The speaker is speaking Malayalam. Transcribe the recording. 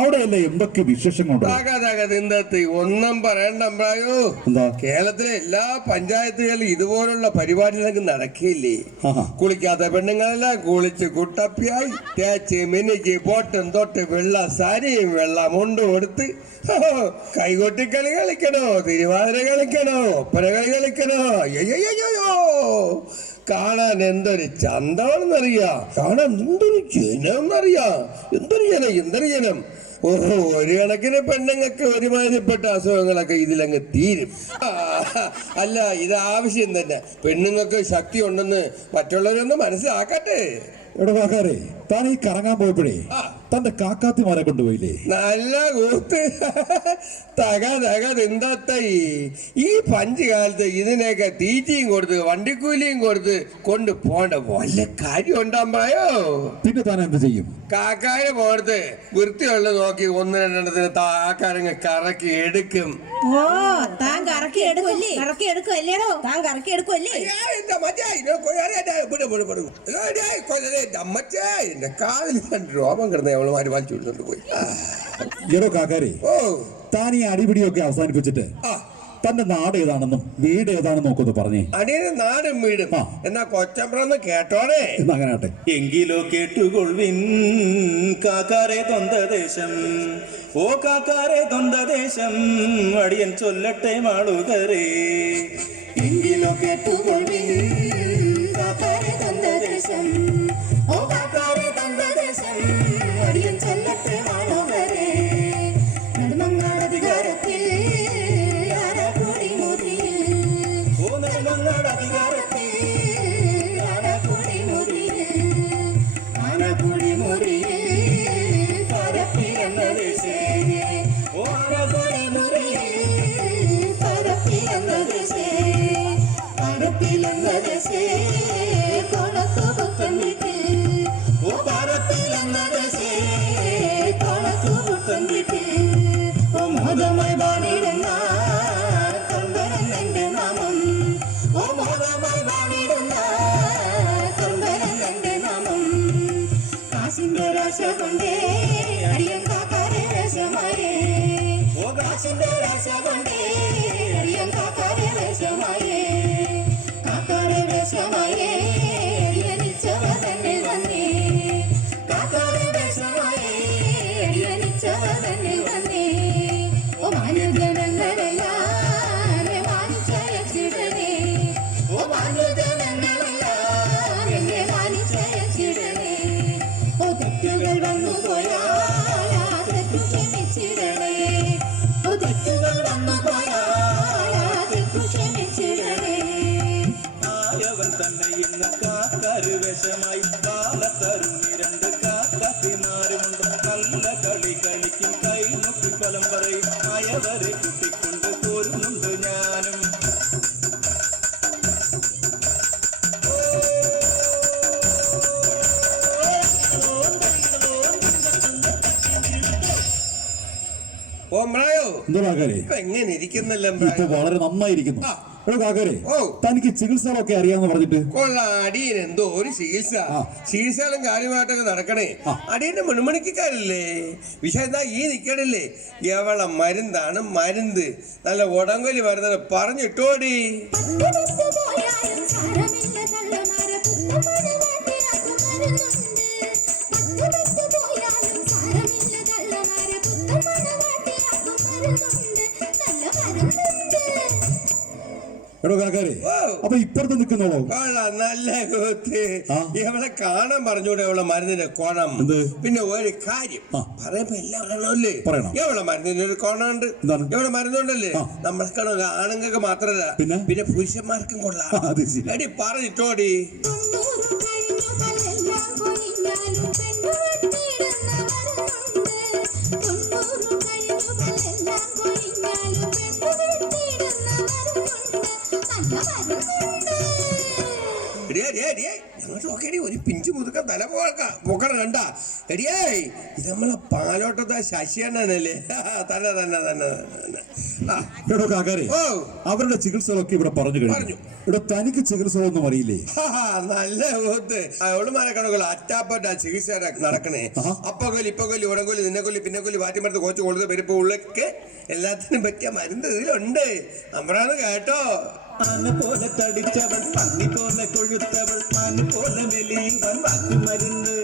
അവിടെയല്ലേ എന്തൊക്കെ വിശേഷങ്ങളുണ്ട്? ഒന്നും പറയണ്ടോ. കേരളത്തിലെ എല്ലാ പഞ്ചായത്തുകളിലും ഇതുപോലുള്ള പരിപാടികളൊക്കെ നടക്കില്ലേ? കുളിക്കാത്ത പെണ്ണുങ്ങളെല്ലാം കുളിച്ച് കുട്ടപ്പിയായി തേച്ച് മിനിക്ക് പോട്ടും തൊട്ട് വെള്ള സാരിയും വെള്ള മുണ്ടും കൊടുത്ത് കൈകൊട്ടിക്കളി കളിക്കണോ, തിരുവാതിര കളിക്കണോ, ഒപ്പന കളി കളിക്കണോ. അയ്യോ, കാണാൻ എന്തൊരു ചന്തമാണെന്നറിയാം, കാണാൻ എന്തൊരു ജനമെന്നറിയാം. എന്തൊരു ജനം. ഓഹോ, ഒരു കണക്കിന് പെണ്ണുങ്ങൾക്ക് ഒരുമാതിരിപ്പെട്ട അസുഖങ്ങളൊക്കെ ഇതിലങ്ങ് തീരും. അല്ല, ഇത് ആവശ്യം തന്നെ. പെണ്ണുങ്ങൾക്ക് ശക്തി ഉണ്ടെന്ന് മറ്റുള്ളവരൊന്ന് മനസ്സിലാക്കട്ടെ. എവിടെ കാക്കാരെ, താൻ ഈ കറങ്ങാൻ പോയപ്പോഴേ തന്റെ കാക്കാത്തിമാരെ കൊണ്ടുപോയില്ലേ? നല്ല കൂത്ത്. എന്താത്തായി ഈ പഞ്ച് കാലത്ത് ഇതിനെയൊക്കെ തീറ്റയും കൊടുത്ത് വണ്ടിക്കൂലിയും കൊടുത്ത് കൊണ്ട് പോണ്ട വല്ല കാര്യം ഉണ്ടാകുമ്പോഴോ. പിന്നെ താൻ എന്ത് ചെയ്യും? കാക്കാരെ പോകത്ത് വൃത്തിയുള്ള നോക്കി ഒന്ന് രണ്ടെണ്ണത്തിന് ആക്കാരങ്ങ് കറക്കി എടുക്കും. ഓ, താൻ കറക്കി എടുക്കുമല്ലേടോ? താൻ കറക്കി എടുക്കുമല്ലേ? എന്റെ കാതിൽ രോമം കിടന്ന അവളുമാര് വലിച്ചുകൊണ്ട് പോയി. എടോ കാക്കാരെ, താൻ ഈ അടിപിടിയൊക്കെ അവസാനിപ്പിച്ചിട്ട് തന്റെ നാട് ഏതാണെന്നും വീട് ഏതാണെന്നും നോക്കൊന്ന് പറഞ്ഞേ. അടിയുടെ നാടും വീടും എന്നാ കൊച്ചമ്പ്രന്ന് കേട്ടോടെ. അങ്ങനെ ആട്ടെ. എങ്കിലോ കേട്ടുകൊള്ളിൻ കാക്കാരെ തൊന്തദേശം, ഓ കാക്കാരെ തൊന്തദേശം, അടിയൻ ചൊല്ലട്ടെ മാളുകരേ. എങ്കിലോ കേട്ടുകൊള്ളിൻ കാക്കാരെ തൊന്തദേശം, ഓ കാക്കാരെ തൊന്തദേശം, അടിയൻ ചൊല്ലട്ടെ മാളുകരേ. നെടുമങ്ങാടധികാരത്തിൽ കൊണക്കു കാക്കാര് വിഷമായി കാലത്തരുണി രണ്ട് കാക്കാത്തിമാരുമുണ്ട് നല്ല കളി കളിക്കും കൈ നോക്കി ഫലം പറയും അയവരെ കുട്ടിക്കൊണ്ട് പോരുന്നുണ്ട് ഞാനും ഓമ്രായോ എന്തോ കാക്കാരെ ഇപ്പൊ എങ്ങനെ ഇരിക്കുന്നല്ലോ ഇപ്പൊ വളരെ നന്നായിരിക്കുന്നു. ആ. എടോ കാക്കാരെ, ഓ. തനിക്ക് ചികിത്സകളൊക്കെ അറിയാന്ന് പറഞ്ഞിട്ട് കൊള്ളാം. അടിയൻ എന്തോ ഒരു ചികിത്സ ചികിത്സകളും കാര്യമായിട്ടൊക്കെ നടക്കണേ. അടിയന്റെ മുഴുമണിക്കാരല്ലേ വിഷയം എന്താ ഈ നിക്കണില്ലേ എവളെ മരുന്നാണ് മരുന്ന് നല്ല ഉടങ്കൊലി മരുന്നാണ് പറഞ്ഞിട്ടോടി. എടോ കാക്കാരെ, ഓ. അപ്പൊ ഇപ്പുറത്ത് നിൽക്കുന്നോളോ? കൊള്ളാം, നല്ല കൂത്ത്. ആ. എവളെ കാണാൻ പറഞ്ഞൂടെ എവളെ മരുന്നിന്റെ കോണം. എന്ത്? പിന്നെ ഒരു കാര്യം ആ. പറയുമ്പോ എല്ലാം പറയണമല്ലേ. പറയണം. എവളെ മരുന്നിന് ഒരു കോണുണ്ട്. എന്താണ്? എവളെ മരുന്നുണ്ടല്ലേ ആ. നമ്മൾക്കാണോ ആണുങ്ങൾക്ക് മാത്രല്ല പിന്നെ? പിന്നെ പുരുഷന്മാർക്കും കൊള്ളാം. അത് ശരി. എടി പറഞ്ഞിട്ടോടി. ഞങ്ങൾ നോക്കേടി ഒരു പിഞ്ചു മുതുക്ക തല പോക്കണ കണ്ട എടിയേ ഇത് നമ്മളെ പാലോട്ടത്തെ ശശിയണ്ണനല്ലേ. തന്നെ തന്നെ തന്നെ തന്നെ. ആ. എടോ കാക്കാരെ, ഓ. അവരുടെ ചികിത്സകളൊക്കെ ഇവിടെ പറഞ്ഞു കഴിഞ്ഞു. പറഞ്ഞു. ഇവിടെ തനിക്ക് ചികിത്സകളൊന്നും അറിയില്ലേ? നല്ല കൂത്ത്. അവളുമാരെ കണക്കുള്ള അറ്റാപ്പറ്റ ചികിത്സ നടക്കണേ. ആഹാ. അപ്പൊ കൊല്ലി ഇപ്പൊ കൊല്ലി ഉടങ്കൊല്ലി നിന്നെ കൊല്ലി പിന്നെ കൊല്ലി വാറ്റിമരത്ത് കോച്ച് കൊടുത്ത് പെരുപ്പ് ഉള്ളൊക്കെ എല്ലാത്തിനും പറ്റിയ മരുന്ന് ഇതിലുണ്ട്. നമ്മളാണ് കേട്ടോ. ആന പോലെ തടിച്ചവൾ പന്നി പോലെ കൊഴുത്തവൾ മാന് പോലെ മെലിയുവൻ വാക്കുമരുന്ന്